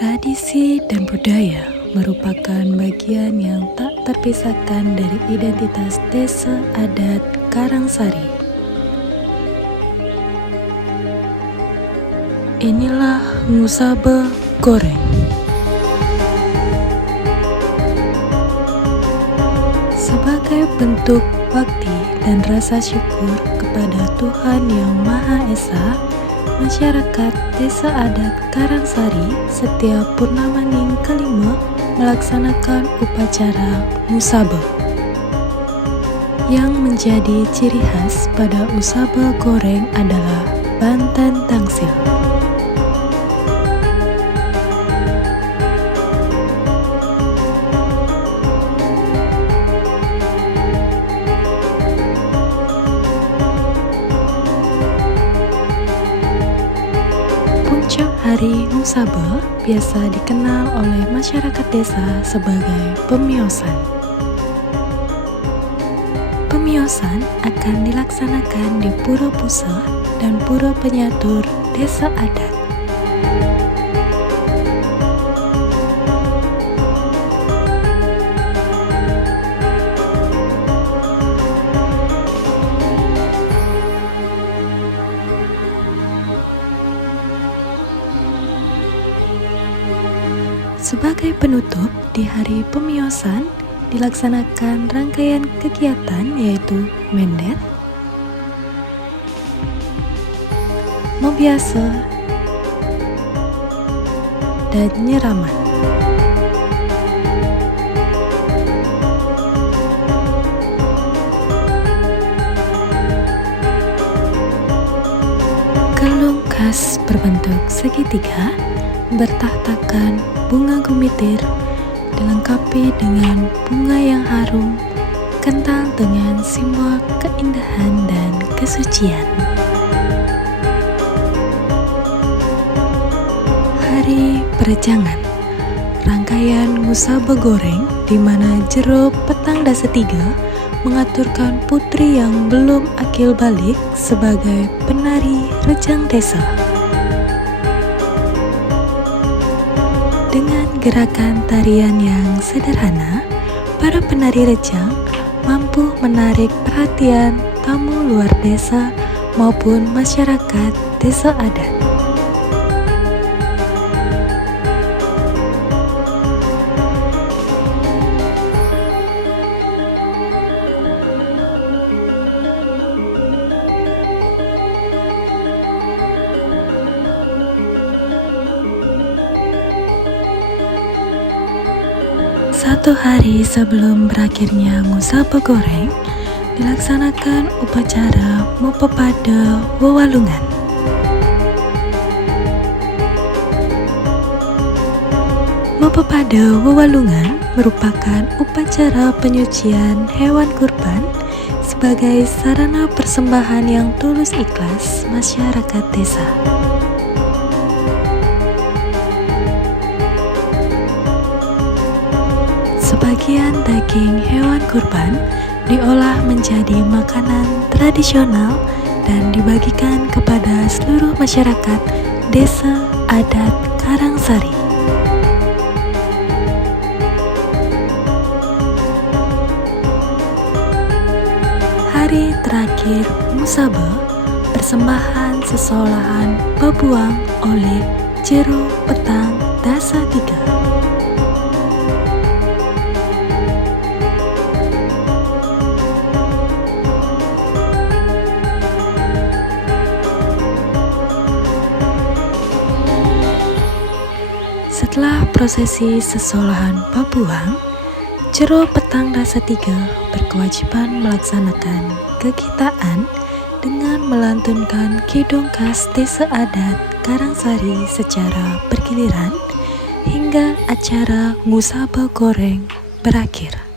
Tradisi dan budaya merupakan bagian yang tak terpisahkan dari identitas desa adat Karangsari. Inilah Ngusabe Goreng. Sebagai bentuk bakti dan rasa syukur kepada Tuhan Yang Maha Esa, masyarakat desa adat Karangsari setiap Purnamaning kelima melaksanakan upacara Ngusabe. Yang menjadi ciri khas pada Ngusabe Goreng adalah Banten Tangsil. Puncak hari Ngusabe biasa dikenal oleh masyarakat desa sebagai pemiosan. Pemiosan akan dilaksanakan di Pura Pusa dan Pura Penyatur desa adat. Sebagai penutup, di hari pemiosan dilaksanakan rangkaian kegiatan yaitu mendet, membiasa, dan nyeraman. Gelung khas berbentuk segitiga bertahtakan bunga gumitir, dilengkapi dengan bunga yang harum, kental dengan simbol keindahan dan kesucian. Hari Perejangan, rangkaian Ngusabe Goreng di mana jero petang dasa tiga mengaturkan putri yang belum akil balik sebagai penari rejang desa. Dengan gerakan tarian yang sederhana, para penari rejang mampu menarik perhatian tamu luar desa maupun masyarakat desa adat. Satu hari sebelum berakhirnya Ngusabe Goreng, dilaksanakan upacara Mopepada Wewalungan. Mopepada Wewalungan merupakan upacara penyucian hewan kurban sebagai sarana persembahan yang tulus ikhlas masyarakat desa. Sebagian daging hewan kurban diolah menjadi makanan tradisional dan dibagikan kepada seluruh masyarakat desa adat Karangsari. Hari terakhir Ngusabe, persembahan sesolahan babuang oleh jero petang dasa tiga. Setelah prosesi sesolahan babuang, jero petang dasa tiga berkewajiban melaksanakan kegitaan dengan melantunkan kidung khas desa adat Karangsari secara bergiliran hingga acara Ngusabe Goreng berakhir.